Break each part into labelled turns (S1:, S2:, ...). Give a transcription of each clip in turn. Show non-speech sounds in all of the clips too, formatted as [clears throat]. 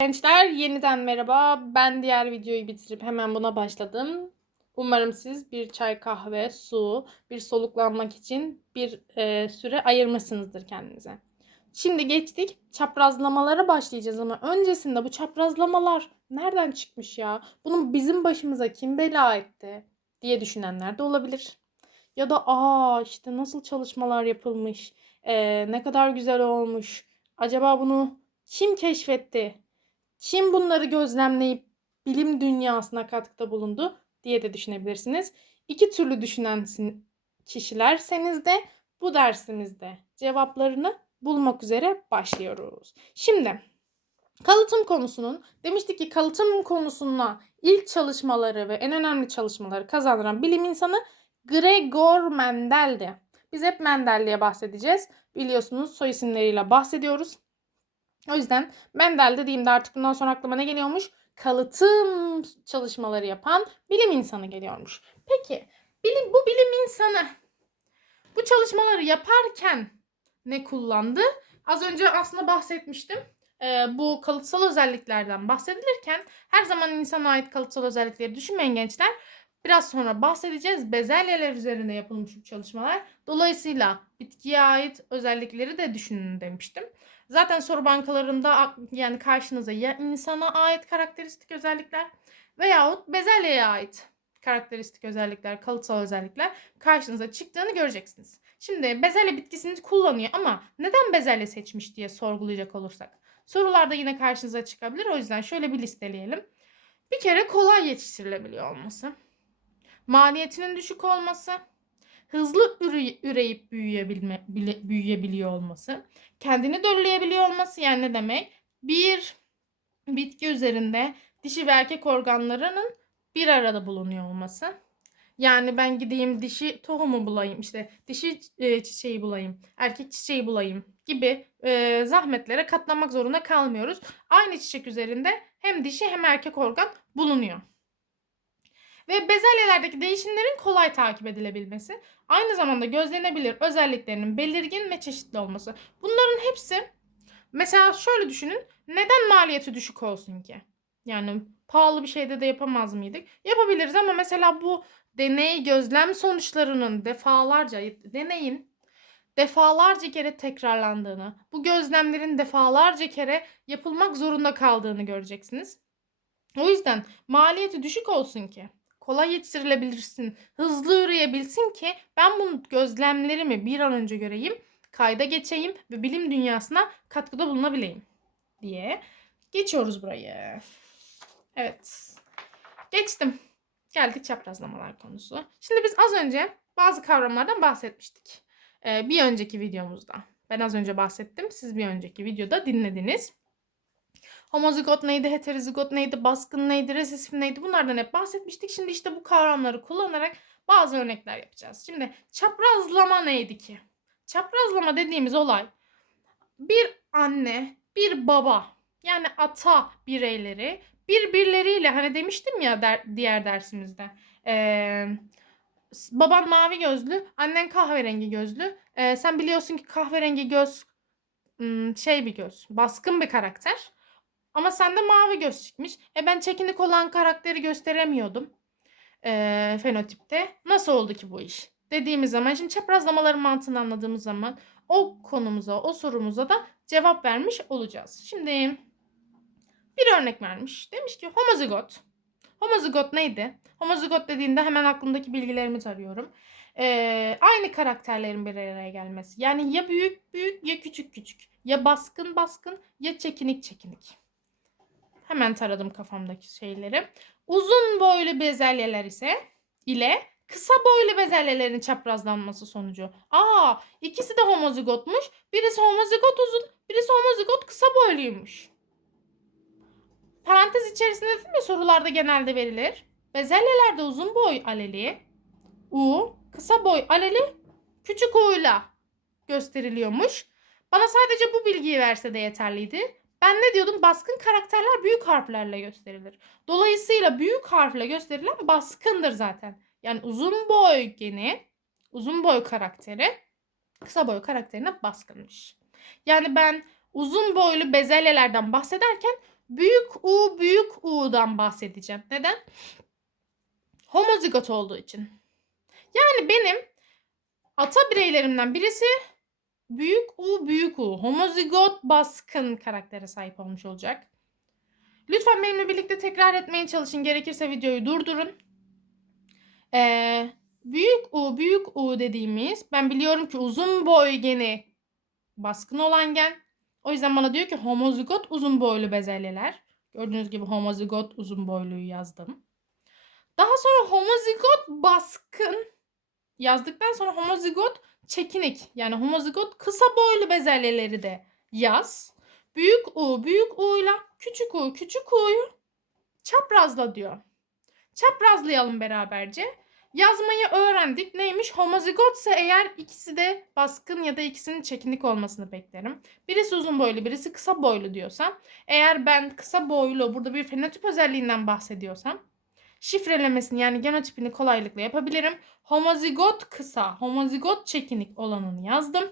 S1: Gençler yeniden merhaba. Ben diğer videoyu bitirip hemen buna başladım. Umarım siz bir çay, kahve, su, bir soluklanmak için bir e, süre ayırmışsınızdır kendinize. Şimdi geçtik çaprazlamalara başlayacağız ama öncesinde bu çaprazlamalar nereden çıkmış ya? Bunu bizim başımıza kim bela etti diye düşünenler de olabilir. Ya da aa işte nasıl çalışmalar yapılmış, e, ne kadar güzel olmuş. Acaba bunu kim keşfetti? Kim bunları gözlemleyip bilim dünyasına katkıda bulundu diye de düşünebilirsiniz. İki türlü düşünen kişilerseniz de bu dersimizde cevaplarını bulmak üzere başlıyoruz. Şimdi kalıtım konusunun demiştik ki kalıtım konusuna ilk çalışmaları ve en önemli çalışmaları kazandıran bilim insanı Gregor Mendel'di. Biz hep Mendel diye bahsedeceğiz. Biliyorsunuz soy isimleriyle bahsediyoruz. O yüzden Mendel dediğimde artık bundan sonra aklıma ne geliyormuş? Kalıtım çalışmaları yapan bilim insanı geliyormuş. Peki bilim, bu bilim insanı bu çalışmaları yaparken ne kullandı? Az önce aslında bahsetmiştim. Ee, bu kalıtsal özelliklerden bahsedilirken her zaman insana ait kalıtsal özellikleri düşünmeyin gençler. Biraz sonra bahsedeceğiz. Bezelyeler üzerine yapılmış bu çalışmalar. Dolayısıyla bitkiye ait özellikleri de düşünün demiştim. Zaten soru bankalarında yani karşınıza ya insana ait karakteristik özellikler veyahut bezelyeye ait karakteristik özellikler, kalıtsal özellikler karşınıza çıktığını göreceksiniz. Şimdi bezelye bitkisini kullanıyor ama neden bezelye seçmiş diye sorgulayacak olursak. Sorularda yine karşınıza çıkabilir. O yüzden şöyle bir listeleyelim. Bir kere kolay yetiştirilebiliyor olması. Maliyetinin düşük olması hızlı üreyip büyüyebilme, büyüyebiliyor olması, kendini dölleyebiliyor olması yani ne demek? Bir bitki üzerinde dişi ve erkek organlarının bir arada bulunuyor olması. Yani ben gideyim dişi tohumu bulayım, işte dişi e, çiçeği bulayım, erkek çiçeği bulayım gibi e, zahmetlere katlanmak zorunda kalmıyoruz. Aynı çiçek üzerinde hem dişi hem erkek organ bulunuyor ve bezelyelerdeki değişimlerin kolay takip edilebilmesi, aynı zamanda gözlenebilir özelliklerinin belirgin ve çeşitli olması. Bunların hepsi mesela şöyle düşünün. Neden maliyeti düşük olsun ki? Yani pahalı bir şeyde de yapamaz mıydık? Yapabiliriz ama mesela bu deney gözlem sonuçlarının defalarca deneyin defalarca kere tekrarlandığını, bu gözlemlerin defalarca kere yapılmak zorunda kaldığını göreceksiniz. O yüzden maliyeti düşük olsun ki kolay yetiştirilebilirsin, hızlı üreyebilsin ki ben bunu gözlemlerimi bir an önce göreyim, kayda geçeyim ve bilim dünyasına katkıda bulunabileyim diye geçiyoruz burayı. Evet. Geçtim. Geldik çaprazlamalar konusu. Şimdi biz az önce bazı kavramlardan bahsetmiştik. Ee, bir önceki videomuzda. Ben az önce bahsettim. Siz bir önceki videoda dinlediniz. Homozigot neydi, heterozigot neydi, baskın neydi, resesif neydi bunlardan hep bahsetmiştik. Şimdi işte bu kavramları kullanarak bazı örnekler yapacağız. Şimdi çaprazlama neydi ki? Çaprazlama dediğimiz olay bir anne, bir baba yani ata bireyleri birbirleriyle hani demiştim ya der, diğer dersimizde. Ee, baban mavi gözlü, annen kahverengi gözlü. Ee, sen biliyorsun ki kahverengi göz şey bir göz, baskın bir karakter. Ama sende mavi göz çıkmış. E ben çekinik olan karakteri gösteremiyordum. E, fenotipte. Nasıl oldu ki bu iş? Dediğimiz zaman şimdi çaprazlamaların mantığını anladığımız zaman o konumuza, o sorumuza da cevap vermiş olacağız. Şimdi bir örnek vermiş. Demiş ki homozigot. Homozigot neydi? Homozigot dediğinde hemen aklımdaki bilgilerimi tarıyorum. Ee, aynı karakterlerin bir araya gelmesi. Yani ya büyük büyük ya küçük küçük. Ya baskın baskın ya çekinik çekinik. Hemen taradım kafamdaki şeyleri. Uzun boylu bezelyeler ise ile kısa boylu bezelyelerin çaprazlanması sonucu. Aa, ikisi de homozigotmuş. Birisi homozigot uzun, birisi homozigot kısa boyluymuş. Parantez içerisinde değil mi sorularda genelde verilir. Bezelyelerde uzun boy aleli, U, kısa boy aleli küçük U'yla gösteriliyormuş. Bana sadece bu bilgiyi verse de yeterliydi. Ben ne diyordum? Baskın karakterler büyük harflerle gösterilir. Dolayısıyla büyük harfle gösterilen baskındır zaten. Yani uzun boy geni, uzun boy karakteri kısa boy karakterine baskınmış. Yani ben uzun boylu bezelyelerden bahsederken Büyük U büyük U'dan bahsedeceğim. Neden? Homozigot olduğu için. Yani benim ata bireylerimden birisi büyük U büyük U. Homozigot baskın karaktere sahip olmuş olacak. Lütfen benimle birlikte tekrar etmeye çalışın. Gerekirse videoyu durdurun. Ee, büyük U büyük U dediğimiz ben biliyorum ki uzun boy geni baskın olan gen. O yüzden bana diyor ki homozigot uzun boylu bezelyeler. Gördüğünüz gibi homozigot uzun boyluyu yazdım. Daha sonra homozigot baskın yazdıktan sonra homozigot çekinik yani homozigot kısa boylu bezelyeleri de yaz. Büyük U büyük U ile küçük U küçük U'yu çaprazla diyor. Çaprazlayalım beraberce. Yazmayı öğrendik. Neymiş? Homozigotsa eğer ikisi de baskın ya da ikisinin çekinik olmasını beklerim. Birisi uzun boylu, birisi kısa boylu diyorsam, eğer ben kısa boylu burada bir fenotip özelliğinden bahsediyorsam, şifrelemesini yani genotipini kolaylıkla yapabilirim. Homozigot kısa, homozigot çekinik olanını yazdım.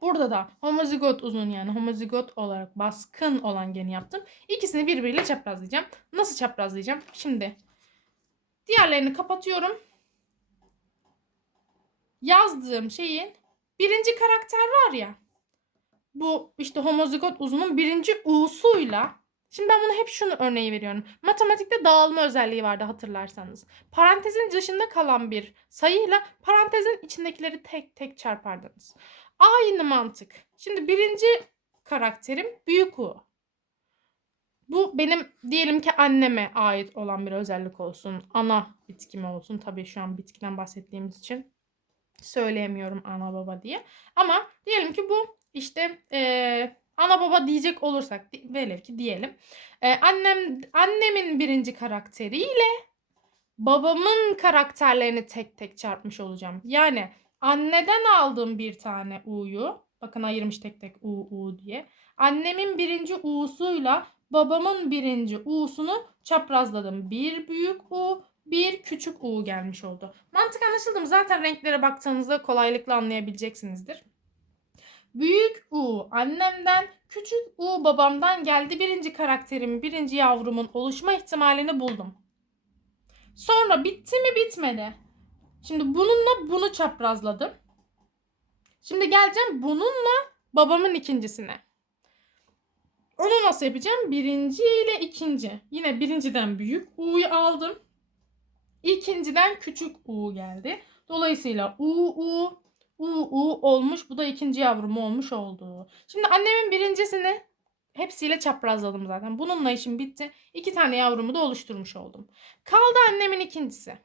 S1: Burada da homozigot uzun yani homozigot olarak baskın olan geni yaptım. İkisini birbiriyle çaprazlayacağım. Nasıl çaprazlayacağım? Şimdi diğerlerini kapatıyorum. Yazdığım şeyin birinci karakter var ya. Bu işte homozigot uzunun birinci U'suyla Şimdi ben bunu hep şunu örneği veriyorum. Matematikte dağılma özelliği vardı hatırlarsanız. Parantezin dışında kalan bir sayıyla parantezin içindekileri tek tek çarpardınız. Aynı mantık. Şimdi birinci karakterim büyük U. Bu benim diyelim ki anneme ait olan bir özellik olsun. Ana bitkime olsun. Tabii şu an bitkiden bahsettiğimiz için söyleyemiyorum ana baba diye. Ama diyelim ki bu işte eee, ana baba diyecek olursak velev ki diyelim. Eee, annem annemin birinci karakteriyle babamın karakterlerini tek tek çarpmış olacağım. Yani anneden aldığım bir tane U'yu bakın ayırmış tek tek U U diye. Annemin birinci U'suyla babamın birinci U'sunu çaprazladım. Bir büyük U, bir küçük U gelmiş oldu. Mantık anlaşıldı mı? Zaten renklere baktığınızda kolaylıkla anlayabileceksinizdir. Büyük U annemden, küçük U babamdan geldi. Birinci karakterimin, birinci yavrumun oluşma ihtimalini buldum. Sonra bitti mi bitmedi. Şimdi bununla bunu çaprazladım. Şimdi geleceğim bununla babamın ikincisine. Onu nasıl yapacağım? Birinci ile ikinci. Yine birinciden büyük U'yu aldım. İkinciden küçük U geldi. Dolayısıyla U U U U olmuş. Bu da ikinci yavrum olmuş oldu. Şimdi annemin birincisini hepsiyle çaprazladım zaten. Bununla işim bitti. İki tane yavrumu da oluşturmuş oldum. Kaldı annemin ikincisi.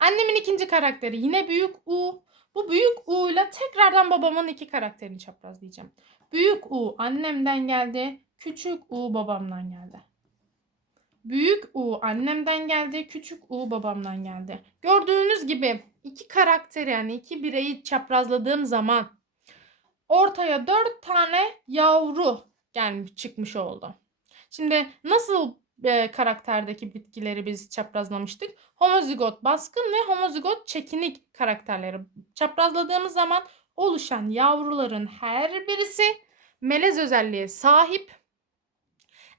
S1: Annemin ikinci karakteri yine büyük U. Bu büyük U ile tekrardan babamın iki karakterini çaprazlayacağım. Büyük U annemden geldi. Küçük U babamdan geldi. Büyük U annemden geldi. Küçük U babamdan geldi. Gördüğünüz gibi iki karakteri yani iki bireyi çaprazladığım zaman ortaya dört tane yavru gelmiş çıkmış oldu. Şimdi nasıl e, karakterdeki bitkileri biz çaprazlamıştık? Homozigot baskın ve homozigot çekinik karakterleri çaprazladığımız zaman oluşan yavruların her birisi melez özelliğe sahip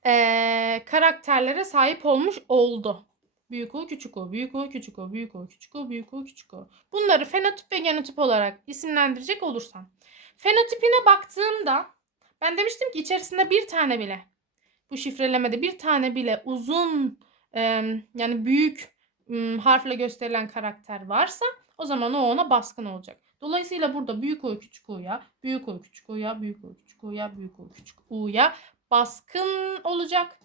S1: e, karakterlere sahip olmuş oldu. Büyük U, küçük U, büyük U, küçük U, büyük U, küçük U, büyük U, küçük U. Bunları fenotip ve genotip olarak isimlendirecek olursam. Fenotipine baktığımda ben demiştim ki içerisinde bir tane bile bu şifrelemede bir tane bile uzun e, yani büyük m, harfle gösterilen karakter varsa o zaman o ona baskın olacak. Dolayısıyla burada büyük U küçük U'ya, büyük U küçük U'ya, büyük U küçük U'ya, büyük U küçük U'ya baskın olacak.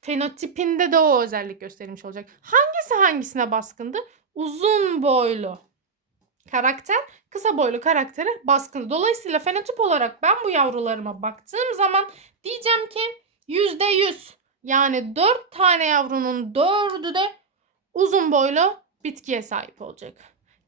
S1: Fenotipinde de o özellik gösterilmiş olacak. Hangisi hangisine baskındı? Uzun boylu karakter kısa boylu karaktere baskın. Dolayısıyla fenotip olarak ben bu yavrularıma baktığım zaman diyeceğim ki yüzde yüz yani dört tane yavrunun dördü de uzun boylu bitkiye sahip olacak.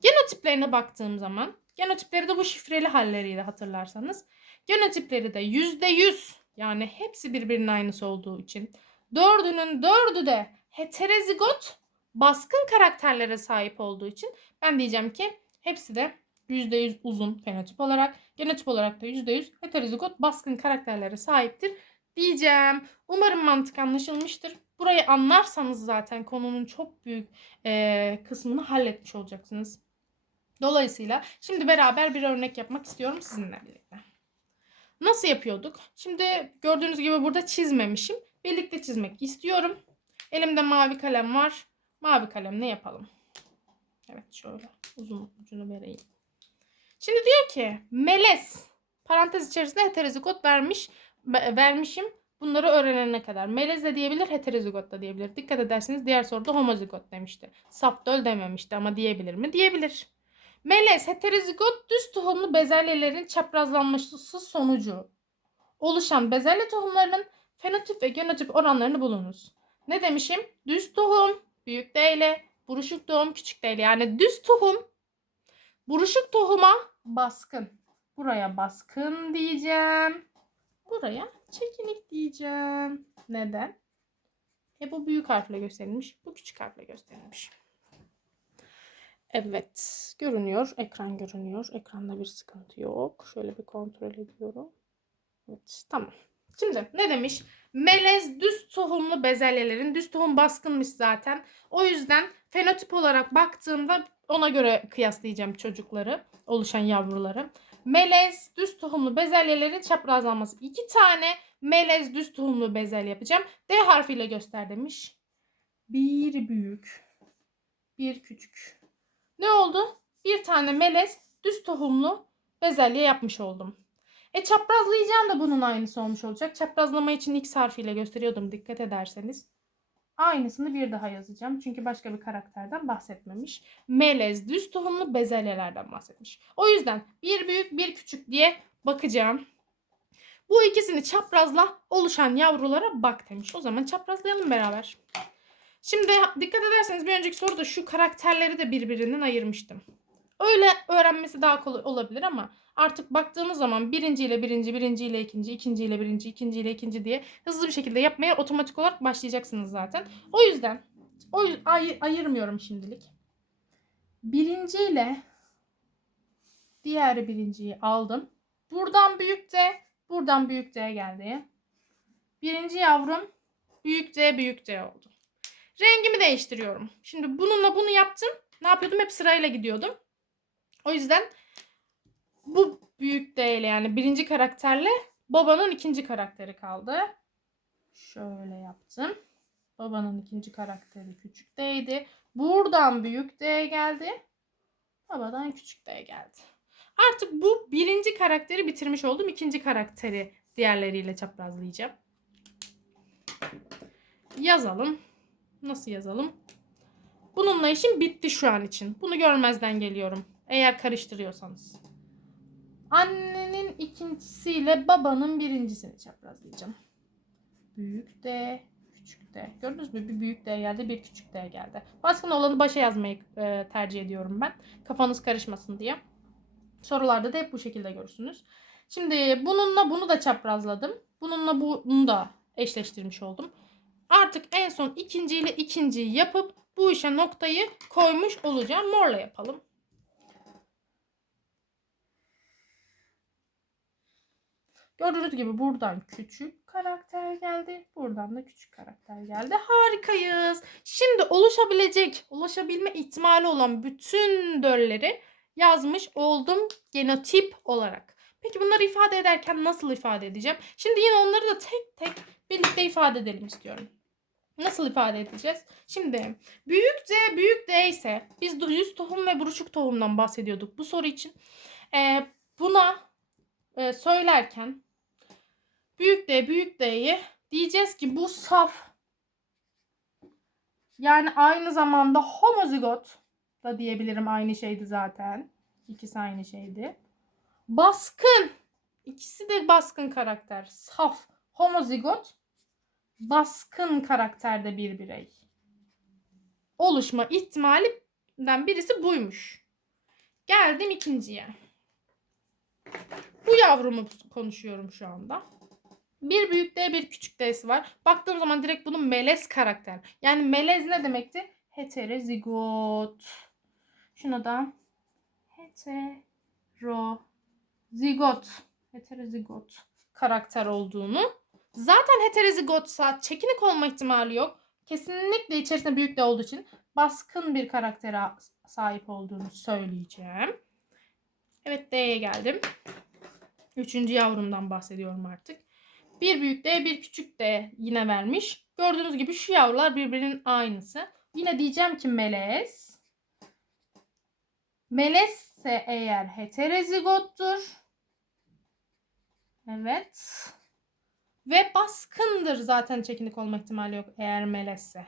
S1: Genotiplerine baktığım zaman genotipleri de bu şifreli halleriyle hatırlarsanız genotipleri de yüzde yüz yani hepsi birbirinin aynısı olduğu için dördünün dördü de heterozigot baskın karakterlere sahip olduğu için ben diyeceğim ki hepsi de %100 uzun fenotip olarak, genotip olarak da %100 heterozigot baskın karakterlere sahiptir diyeceğim. Umarım mantık anlaşılmıştır. Burayı anlarsanız zaten konunun çok büyük eee, kısmını halletmiş olacaksınız. Dolayısıyla şimdi beraber bir örnek yapmak istiyorum sizinle birlikte. Nasıl yapıyorduk? Şimdi gördüğünüz gibi burada çizmemişim. Birlikte çizmek istiyorum. Elimde mavi kalem var. Mavi kalemle yapalım. Evet şöyle uzun ucunu vereyim. Şimdi diyor ki melez parantez içerisinde heterozigot vermiş ve- vermişim bunları öğrenene kadar. Melez de diyebilir, heterozigot da diyebilir. Dikkat ederseniz diğer soruda homozigot demişti. Safdöl dememişti ama diyebilir mi? Diyebilir. Melez, heterozigot düz tohumlu bezelyelerin çaprazlanması sonucu oluşan bezelye tohumlarının fenotip ve genotip oranlarını bulunuz. Ne demişim? Düz tohum büyük D ile, buruşuk tohum küçük D ile. Yani düz tohum buruşuk tohuma baskın. Buraya baskın diyeceğim. Buraya çekinik diyeceğim. Neden? E bu büyük harfle gösterilmiş. Bu küçük harfle gösterilmiş. Evet. Görünüyor. Ekran görünüyor. Ekranda bir sıkıntı yok. Şöyle bir kontrol ediyorum. Evet. Tamam. Şimdi ne demiş? Melez düz tohumlu bezelyelerin düz tohum baskınmış zaten. O yüzden fenotip olarak baktığımda ona göre kıyaslayacağım çocukları, oluşan yavruları. Melez düz tohumlu bezelyelerin çaprazlanması. İki tane melez düz tohumlu bezelye yapacağım. D harfiyle göster demiş. Bir büyük, bir küçük. Ne oldu? Bir tane melez düz tohumlu bezelye yapmış oldum. E çaprazlayacağım da bunun aynısı olmuş olacak. Çaprazlama için X harfiyle gösteriyordum dikkat ederseniz. Aynısını bir daha yazacağım. Çünkü başka bir karakterden bahsetmemiş. Melez düz tohumlu bezelyelerden bahsetmiş. O yüzden bir büyük bir küçük diye bakacağım. Bu ikisini çaprazla oluşan yavrulara bak demiş. O zaman çaprazlayalım beraber. Şimdi dikkat ederseniz bir önceki soruda şu karakterleri de birbirinden ayırmıştım. Öyle öğrenmesi daha kolay olabilir ama artık baktığınız zaman birinci ile birinci, birinci ile ikinci, ikinci ile birinci, ikinci ile ikinci diye hızlı bir şekilde yapmaya otomatik olarak başlayacaksınız zaten. O yüzden o yüz- ay- ayırmıyorum şimdilik. Birinci ile diğer birinciyi aldım. Buradan büyük D, buradan büyük D geldi. Birinci yavrum büyük D, büyük D oldu. Rengimi değiştiriyorum. Şimdi bununla bunu yaptım. Ne yapıyordum? Hep sırayla gidiyordum. O yüzden bu büyük D ile yani birinci karakterle babanın ikinci karakteri kaldı. Şöyle yaptım. Babanın ikinci karakteri küçük D'ydi. Buradan büyük D geldi. Babadan küçük D geldi. Artık bu birinci karakteri bitirmiş oldum. İkinci karakteri diğerleriyle çaprazlayacağım. Yazalım. Nasıl yazalım? Bununla işim bitti şu an için. Bunu görmezden geliyorum. Eğer karıştırıyorsanız. Annenin ikincisiyle babanın birincisini çaprazlayacağım. Büyük D, küçük D. Gördünüz mü? Bir büyük D geldi, bir küçük D geldi. Baskın olanı başa yazmayı e, tercih ediyorum ben. Kafanız karışmasın diye. Sorularda da hep bu şekilde görürsünüz. Şimdi bununla bunu da çaprazladım. Bununla bunu da eşleştirmiş oldum. Artık en son ikinci ile ikinciyi yapıp bu işe noktayı koymuş olacağım. Morla yapalım. Gördüğünüz gibi buradan küçük karakter geldi. Buradan da küçük karakter geldi. Harikayız. Şimdi oluşabilecek, ulaşabilme ihtimali olan bütün dölleri yazmış oldum genotip olarak. Peki bunları ifade ederken nasıl ifade edeceğim? Şimdi yine onları da tek tek birlikte ifade edelim istiyorum. Nasıl ifade edeceğiz? Şimdi büyük D büyük D ise biz yüz tohum ve buruşuk tohumdan bahsediyorduk bu soru için. Ee, buna e, söylerken büyük D büyük D'yi diyeceğiz ki bu saf yani aynı zamanda homozigot da diyebilirim aynı şeydi zaten. İkisi aynı şeydi. Baskın. İkisi de baskın karakter. Saf, homozigot, baskın karakterde bir birey. Oluşma ihtimalinden birisi buymuş. Geldim ikinciye. Bu yavrumu konuşuyorum şu anda. Bir büyük D bir küçük D'si var. Baktığım zaman direkt bunun melez karakter. Yani melez ne demekti? Heterozigot. Şuna da hetero zigot heterozigot karakter olduğunu Zaten heterozigotsa çekinik olma ihtimali yok. Kesinlikle içerisinde büyük de olduğu için baskın bir karaktere sahip olduğunu söyleyeceğim. Evet D'ye geldim. Üçüncü yavrumdan bahsediyorum artık. Bir büyük D, bir küçük D yine vermiş. Gördüğünüz gibi şu yavrular birbirinin aynısı. Yine diyeceğim ki melez. Melezse eğer heterozigottur. Evet. Ve baskındır zaten çekinik olma ihtimali yok eğer melezse.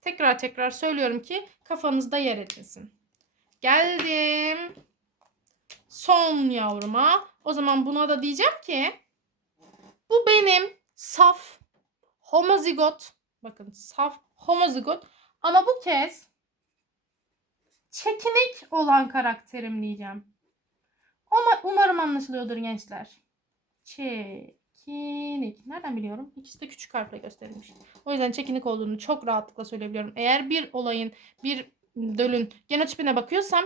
S1: Tekrar tekrar söylüyorum ki kafanızda yer etmesin. Geldim. Son yavruma. O zaman buna da diyeceğim ki bu benim saf homozigot. Bakın saf homozigot. Ama bu kez çekinik olan karakterim diyeceğim. Ama umarım anlaşılıyordur gençler. Çekinik. Nereden biliyorum? İkisi de küçük harfle gösterilmiş. O yüzden çekinik olduğunu çok rahatlıkla söyleyebiliyorum. Eğer bir olayın, bir dölün genotipine bakıyorsam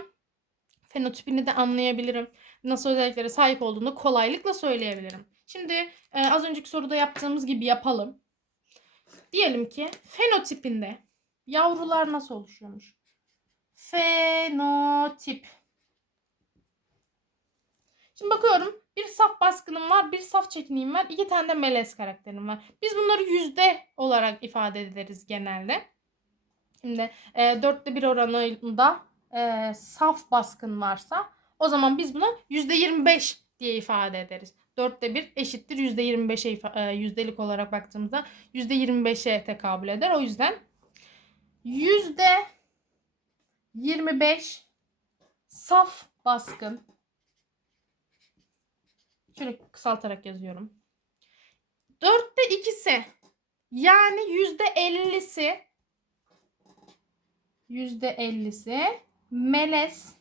S1: fenotipini de anlayabilirim. Nasıl özelliklere sahip olduğunu kolaylıkla söyleyebilirim. Şimdi e, az önceki soruda yaptığımız gibi yapalım. Diyelim ki fenotipinde yavrular nasıl oluşuyormuş? Fenotip. Şimdi bakıyorum bir saf baskınım var, bir saf çekiniğim var, iki tane de melez karakterim var. Biz bunları yüzde olarak ifade ederiz genelde. Şimdi e, dörtte bir oranında e, saf baskın varsa o zaman biz buna yüzde yirmi beş diye ifade ederiz. Dörtte bir eşittir yüzde yirmi beşe e, yüzdelik olarak baktığımızda yüzde yirmi beşe tekabül eder. O yüzden yüzde yirmi beş saf baskın Şöyle kısaltarak yazıyorum. Dörtte ikisi yani yüzde ellisi yüzde ellisi melez.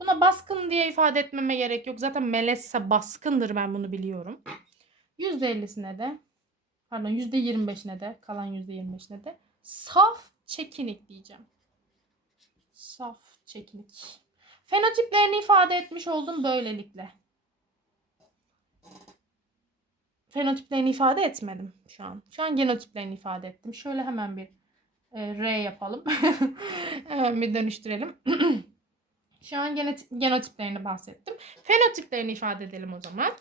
S1: Buna baskın diye ifade etmeme gerek yok. Zaten melezse baskındır ben bunu biliyorum. Yüzde ellisine de pardon yüzde yirmi beşine de kalan yüzde yirmi beşine de saf çekinik diyeceğim. Saf çekinik. Fenotiplerini ifade etmiş oldum böylelikle. Fenotiplerini ifade etmedim şu an. Şu an genotiplerini ifade ettim. Şöyle hemen bir e, R yapalım. [laughs] hemen bir dönüştürelim. [clears throat] şu an genot genotiplerini bahsettim. Fenotiplerini ifade edelim o zaman.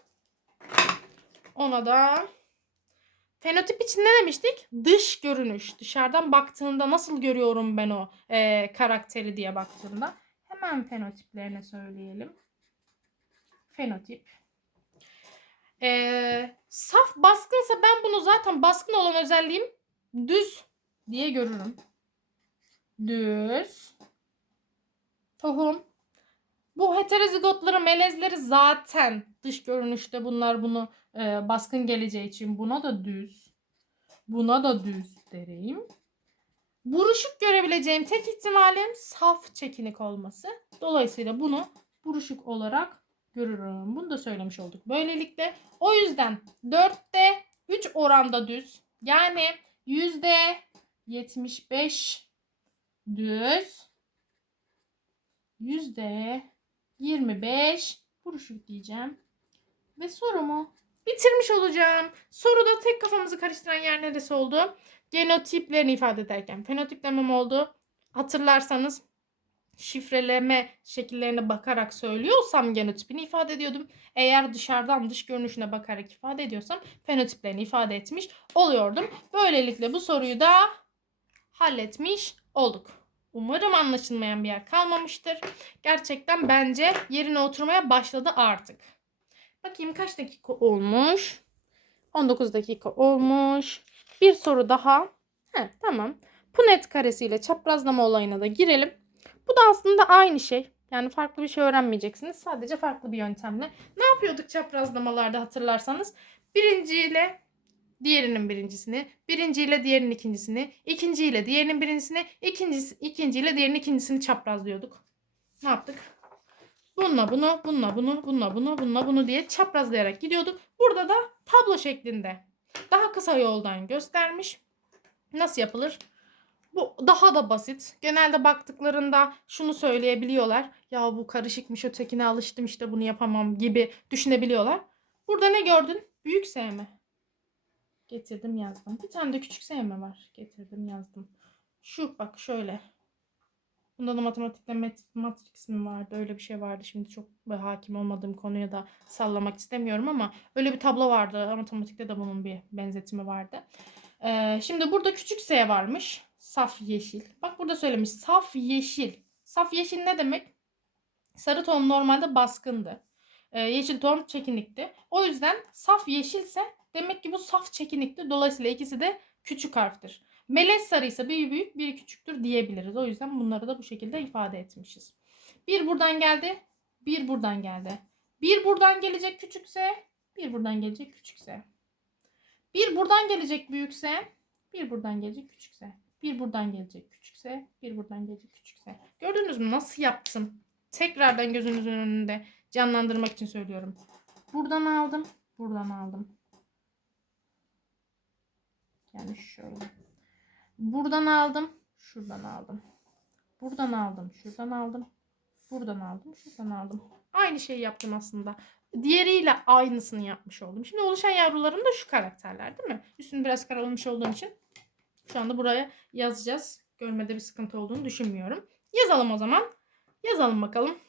S1: Ona da fenotip için ne demiştik? Dış görünüş. Dışarıdan baktığında nasıl görüyorum ben o e, karakteri diye baktığında. Hemen fenotiplerini söyleyelim. Fenotip ee, saf baskınsa ben bunu zaten baskın olan özelliğim düz diye görürüm. Düz. Tohum. Bu heterozigotları, melezleri zaten dış görünüşte bunlar bunu e, baskın geleceği için buna da düz. Buna da düz derim. Buruşuk görebileceğim tek ihtimalim saf çekinik olması. Dolayısıyla bunu buruşuk olarak görürüm. Bunu da söylemiş olduk. Böylelikle o yüzden 4'te 3 oranda düz. Yani yüzde 75 düz. Yüzde 25 buruşuk diyeceğim. Ve sorumu bitirmiş olacağım. Soruda tek kafamızı karıştıran yer neresi oldu? Genotiplerini ifade ederken fenotiplemem oldu. Hatırlarsanız şifreleme şekillerine bakarak söylüyorsam genotipini ifade ediyordum. Eğer dışarıdan dış görünüşüne bakarak ifade ediyorsam fenotiplerini ifade etmiş oluyordum. Böylelikle bu soruyu da halletmiş olduk. Umarım anlaşılmayan bir yer kalmamıştır. Gerçekten bence yerine oturmaya başladı artık. Bakayım kaç dakika olmuş? 19 dakika olmuş. Bir soru daha. Heh, tamam. Punet karesiyle çaprazlama olayına da girelim. Bu da aslında aynı şey. Yani farklı bir şey öğrenmeyeceksiniz. Sadece farklı bir yöntemle. Ne yapıyorduk çaprazlamalarda hatırlarsanız? Birinciyle diğerinin birincisini, birinciyle diğerinin ikincisini, ikinciyle diğerinin birincisini, ikincisi, ikinciyle diğerinin ikincisini çaprazlıyorduk. Ne yaptık? Bununla bunu, bununla bunu, bununla bunu, bununla bunu diye çaprazlayarak gidiyorduk. Burada da tablo şeklinde. Daha kısa yoldan göstermiş. Nasıl yapılır? Bu daha da basit. Genelde baktıklarında şunu söyleyebiliyorlar. Ya bu karışıkmış ötekine alıştım işte bunu yapamam gibi düşünebiliyorlar. Burada ne gördün? Büyük S mi? Getirdim yazdım. Bir tane de küçük sevme var. Getirdim yazdım. Şu bak şöyle. Bunda da matematikte mat- matrix mi vardı? Öyle bir şey vardı. Şimdi çok hakim olmadığım konuya da sallamak istemiyorum ama öyle bir tablo vardı. Matematikte de bunun bir benzetimi vardı. Ee, şimdi burada küçük S varmış. Saf yeşil. Bak burada söylemiş. Saf yeşil. Saf yeşil ne demek? Sarı ton normalde baskındı. Ee, yeşil ton çekinikti. O yüzden saf yeşilse demek ki bu saf çekinikti. Dolayısıyla ikisi de küçük harftir. Melez sarıysa biri büyük biri küçüktür diyebiliriz. O yüzden bunları da bu şekilde ifade etmişiz. Bir buradan geldi. Bir buradan geldi. Bir buradan gelecek küçükse bir buradan gelecek küçükse. Bir buradan gelecek büyükse bir buradan gelecek küçükse. Bir buradan gelecek küçükse bir buradan gelecek küçükse. Gördünüz mü nasıl yaptım? Tekrardan gözünüzün önünde canlandırmak için söylüyorum. Buradan aldım. Buradan aldım. Yani şöyle. Buradan aldım. Şuradan aldım. Buradan aldım. Şuradan aldım. Buradan aldım. Şuradan aldım. Aynı şeyi yaptım aslında. Diğeriyle aynısını yapmış oldum. Şimdi oluşan yavrularım da şu karakterler değil mi? Üstünü biraz karalamış olduğum için şu anda buraya yazacağız. Görmede bir sıkıntı olduğunu düşünmüyorum. Yazalım o zaman. Yazalım bakalım.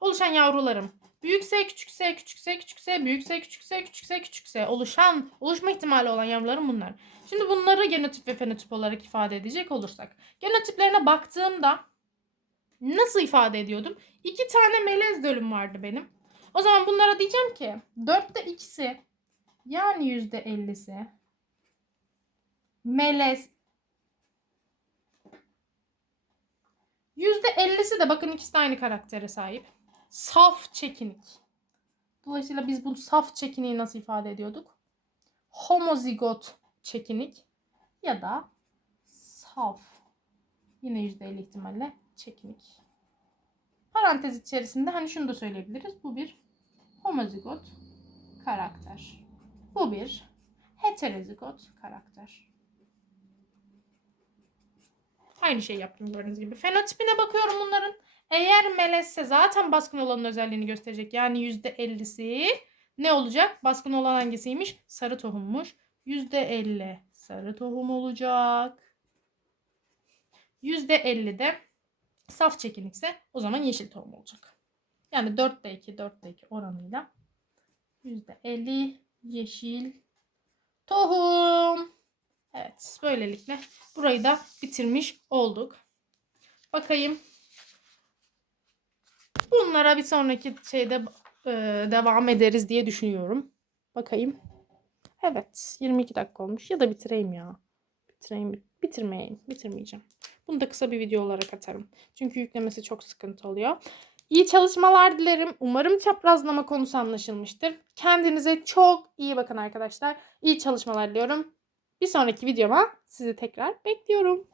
S1: Oluşan yavrularım. Büyük S, küçük S, küçük S, küçük S, büyük S, küçük S, küçük S, küçük S. Oluşan, oluşma ihtimali olan yavrularım bunlar. Şimdi bunları genotip ve fenotip olarak ifade edecek olursak. Genotiplerine baktığımda nasıl ifade ediyordum? İki tane melez bölüm vardı benim. O zaman bunlara diyeceğim ki dörtte ikisi yani yüzde ellisi melez yüzde ellisi de bakın ikisi de aynı karaktere sahip. Saf çekinik. Dolayısıyla biz bu saf çekiniği nasıl ifade ediyorduk? Homozigot çekinik ya da saf. Yine %50 ihtimalle çekinik. Parantez içerisinde hani şunu da söyleyebiliriz. Bu bir homozigot karakter. Bu bir heterozigot karakter. Aynı şey yaptım gördüğünüz gibi. Fenotipine bakıyorum bunların. Eğer melezse zaten baskın olanın özelliğini gösterecek. Yani %50'si ne olacak? Baskın olan hangisiymiş? Sarı tohummuş. %50 sarı tohum olacak. %50 de saf çekinikse o zaman yeşil tohum olacak. Yani 4'te 2, 4'te 2 oranıyla %50 yeşil tohum. Evet, böylelikle burayı da bitirmiş olduk. Bakayım. Bunlara bir sonraki şeyde e, devam ederiz diye düşünüyorum. Bakayım. Evet, 22 dakika olmuş. Ya da bitireyim ya. Bitireyim, bitirmeyeyim, bitirmeyeceğim. Bunu da kısa bir video olarak atarım. Çünkü yüklemesi çok sıkıntı oluyor. İyi çalışmalar dilerim. Umarım çaprazlama konusu anlaşılmıştır. Kendinize çok iyi bakın arkadaşlar. İyi çalışmalar diliyorum. Bir sonraki videoma sizi tekrar bekliyorum.